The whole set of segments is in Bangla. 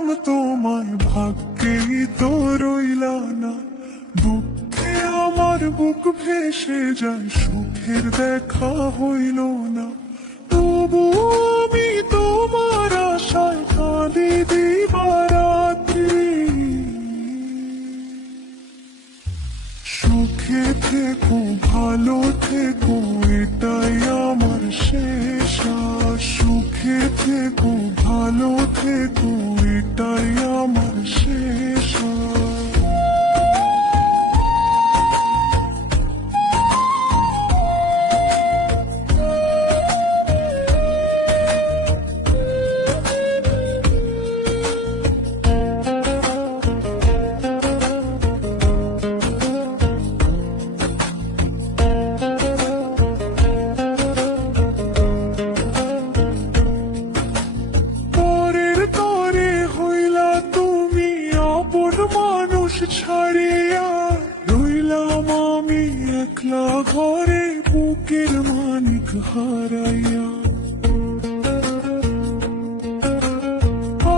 পেলাম তোমায়, ভাগ্যেই তো রইলা না। দুঃখে আমার বুক ভেসে যায়, সুখের দেখা হইল না। তবু আমি তোমার আশায় কাঁদি দিবারাত্রি। সুখে থেকো, ভালো থেকো, এটাই আমার শেষ আশ। সুখে থেকো, ভালো থেকো, এটাই আমার শেষ আশ। মানুষ ছাড়িয়া রইলাম আমি একলা ঘরে, বুকের মানিক হারাইয়া।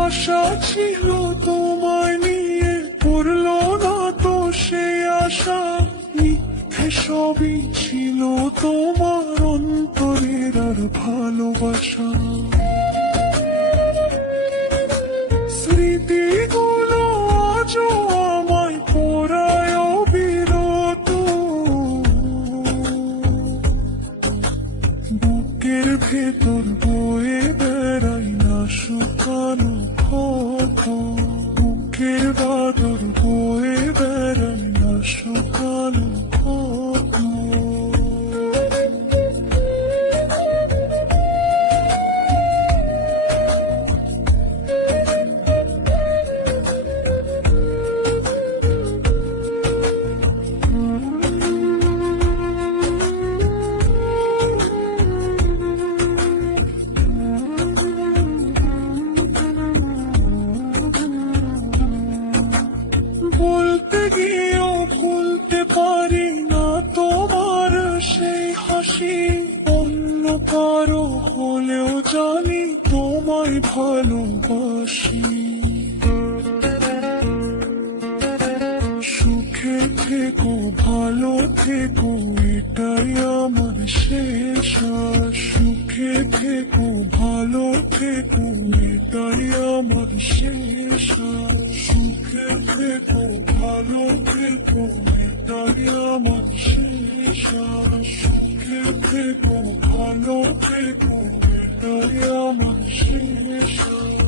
আশা ছিল তোমায় নিয়ে, পড়ল না তো সে আশা। মিথ্যে সবই ছিল তোমার অন্তরের আর ভালোবাসা। স্মৃতিগুলো আজও আমায় পোড়ায় অবিরত। বুকের ভেতর বয়ে বেড়াই না শুকানো ক্ষত। বুকের বাদর বয়ে বেড়াই না শুকানো ক্ষত। বলতে গিয়েও ভুলতে পারি না তোমার সেই হাসি। অন্য কারো হলেও জানি তোমায় ভালোবাসি। সুখে থেকো, ভালো থেকো, এটাই আমার শেষ আশ। সুখে থেকো, ভালো থেকো, এটাই আমার শেষ আশ। সুখে থেকো, ভালো থেকো, এটাই আমার শেষ আশ। সুখে থেকো, ভালো থেকো, এটাই আমার শেষ আশ।